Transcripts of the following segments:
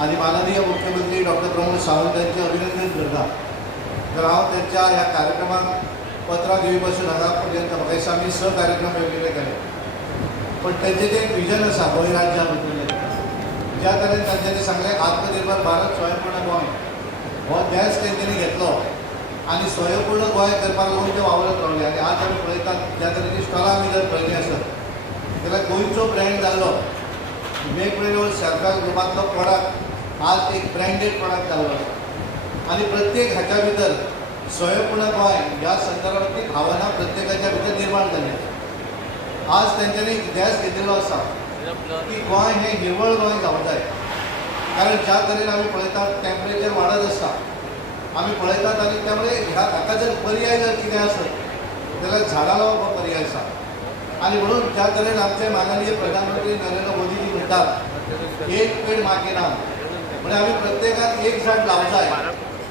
आणि माननीय मुख्यमंत्री डॉक्टर प्रमोद सावंत यांचे अभिनंदन करता. तर हांव त्यांच्या ह्या कार्यक्रमाक 15 दिवपासून हांगापर्यंत म्हाका आमी कार्यक्रम वेगवेगळे केले, पण त्यांचे जे विजन आसा गोंय राज्या बद्दल ज्या तरेन तांच्यांनी सांगलें आत्मनिर्भर भारत स्वयंपूर्ण गोंय हो ध्यास तेंच्यांनी घेतलो आणि स्वयंपूर्ण गोंय करपाक लागून ते वावरत रावले. आणि आज आमी पळयतात ज्या तरेची स्टॉलां आमी जर पळयलीं आसत जाल्यार गोंयचो ब्रँड जाल्लो वेगवेगळ्यो सरकार ग्रुपांतलो प्रॉडक्ट आज एक ब्रँडेड प्रॉडक्ट जाल्लो आसा. आणि प्रत्येक हाच्या भितर स्वयंपूर्ण गोंय ह्या संदर्भातली भावना प्रत्येकाच्या भितर निर्माण जाल्ली आसा. आज तेंच्यांनी एक ध्यास घेतिल्लो आसा की गोंय हें हिरवळ गोंय जावं जाय. कारण ज्या तरेन आमी पळयतात टेम्परेचर वाडत आसा आमी पळयतात, आणि त्यामुळे हाका जर पर्याय जर कितें आसत जाल्यार झाडां लावप हो पर्याय आसा. आणि म्हणून ज्या तरेन आमचे माननीय प्रधानमंत्री नरेंद्र मोदीजी म्हणटात एक पेड माँ के नाम, म्हणजे आमी प्रत्येकान एक झाड लावं जाय.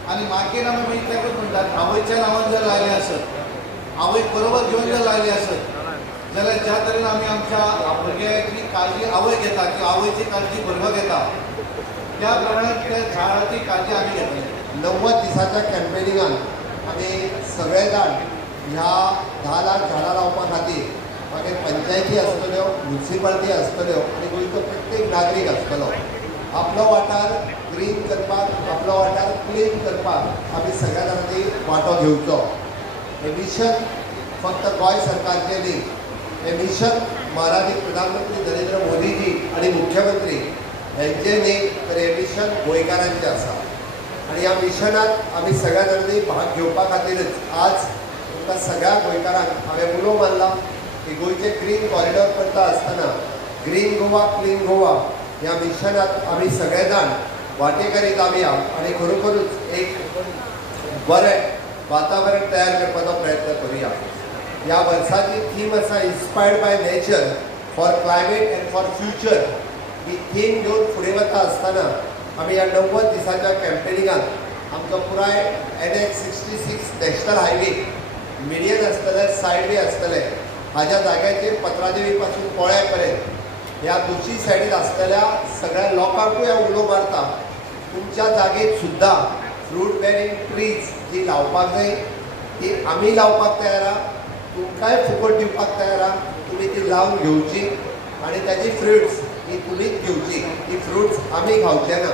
आणि माँ के नाम आमी इतल्याकूच म्हणटात आवयच्या नांवान जर लायलें आसत, आवयक बरोबर घेवन जर लायलें आसत जाल्यार ज्या तरेन आमी आमच्या भुरग्याची काळजी आवय घेता किंवा आवयची काळजी भुरगो घेता त्या प्रमाणे त्या झाडाची काळजी आमी घेतली. 90 दिसाच्या कॅम्पेनिंगान आमी सगळे जाण ह्या 10 लाख झाडां लावपा खातीर मागीर पंचायती आसतल्यो, म्युनिसिपालिटी आसतल्यो आनी गोंयचो प्रत्येक नागरीक आसतलो आपलो वाठार ग्रीन करपाक, आपलो वाठार क्लीन करपाक आमी सगळ्या जाणांनी वांटो घेवचो. हें मिशन फक्त गोंय सरकारचें न्ही, हें मिशन माननीय प्रधानमंत्री नरेंद्र मोदीजी आणि मुख्यमंत्री हेंचें न्ही, तर हें मिशन गोंयकारांचें आसा. आणि ह्या मिशनात आमी सगळ्या जाणांनी भाग घेवपा खातीरच आज तुमकां सगळ्या गोंयकारांक हांवें उलो मारला की गोंयचे ग्रीन कॉरिडॉर करता आसतना ग्रीन गोवा क्लीन गोवा ह्या मिशनात आमी सगळे जाण वांटेकारी जावया आणि खरोखरूच एक बरें वातावरण तयार करपाचो प्रयत्न करुया. ह्या वर्साची थीम आसा inspired by nature for climate end for future. He theme घेवन फुडें वता आसतना आमी ह्या 90 दिसाच्या कॅम्पेनिंगात आमचो पुराय NH 66 नॅशनल हायवे मिडियन आसतले, सायडवे आसतले, हाज्या जाग्याचेर पत्रादेवी पासून पोळ्या पर्यंत ह्या दोशी सायडीन आसतल्या सगळ्या लोकांकूय हांव उलो मारता तुमच्या जागेक सुद्दां फ्रूट बेरिंग ट्रीज जी लावपाक जाय ती आमी लावपाक तयार आहा, तुमकांय फुकट दिवपाक तयार आहा. तुमी ती लावन घेवची आणि ताची फ्रुट्स ही तुमीच घेवची. ती फ्रुट्स आमी खावचे ना.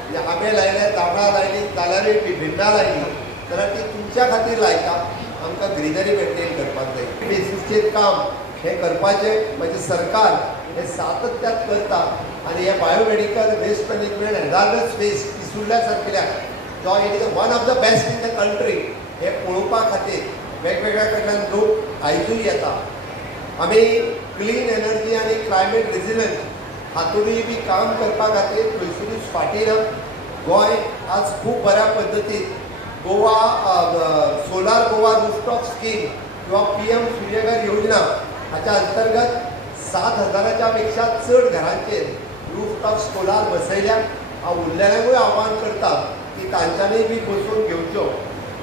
म्हणजे आंबे लायले, जांबळां लायली जाल्यारूय भिंडां लायली जाल्यार ती तुमच्या खातीर लायता. आमकां ग्रीनरी मेंटेन करपाक जाय. बेसिसचेर काम हें करपाचें म्हणजे सरकार हें सातत्यान करता. आणि हे biomedical waste management hazardous waste पिसुर्ल्या सारकिल्याक जो it is one of the best in the country हे पळोवपा खातीर वेगवेगळ्या कडल्यान लोक आयजूय येता. आमी क्लीन एनर्जी आणि क्लायमेट रेजिलंट हातूंतय बी काम करपा खातीर खंयसरूच फाटीं ना. गोंय आज खूब बऱ्या पद्दतीन Goa solar Goa rooftop scheme किंवा PM सूर्यघर योजना हाच्या अंतर्गत 7,000च्या पेक्षा चड घरांचेर रूफटॉप सोलार बसयल्या. हांव उरलेल्यांकूय आव्हान करता की तांच्यांनी बी बसून घेवच्यो.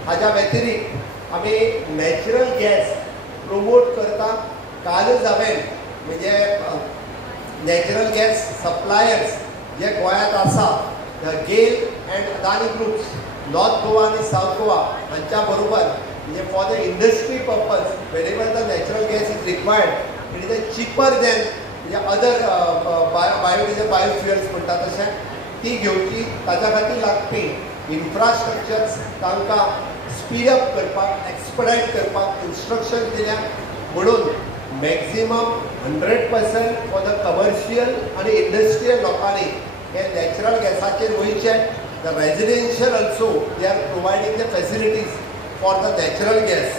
हाच्या व्यतिरिक्त आमी नॅचरल गॅस प्रमोट करता. कालच हांवें म्हणजे नॅचरल गॅस सप्लायर्स जे गोंयांत आसा गेल and Adani groups north Goa आणि साऊथ गोवा हांच्या बरोबर म्हणजे for the industry purpose wherever the natural gas is required it is cheaper than म्हणजे अदर बायोडिझल बायोफ्युएल्स म्हणटा तशें ती घेवची. ताच्या खातीर लागपी इन्फ्रास्ट्रक्चर्स तांकां स्पीडअप करपाक, एक्सपडायट करपाक इन्स्ट्रक्शन दिल्या. म्हणून मॅक्झिमम 100% फॉर द कमर्शियल आणि इंडस्ट्रियल लोकांनी हे नॅचरल गॅसाचेर वयचें. The residential also they are providing the facilities for the natural gas.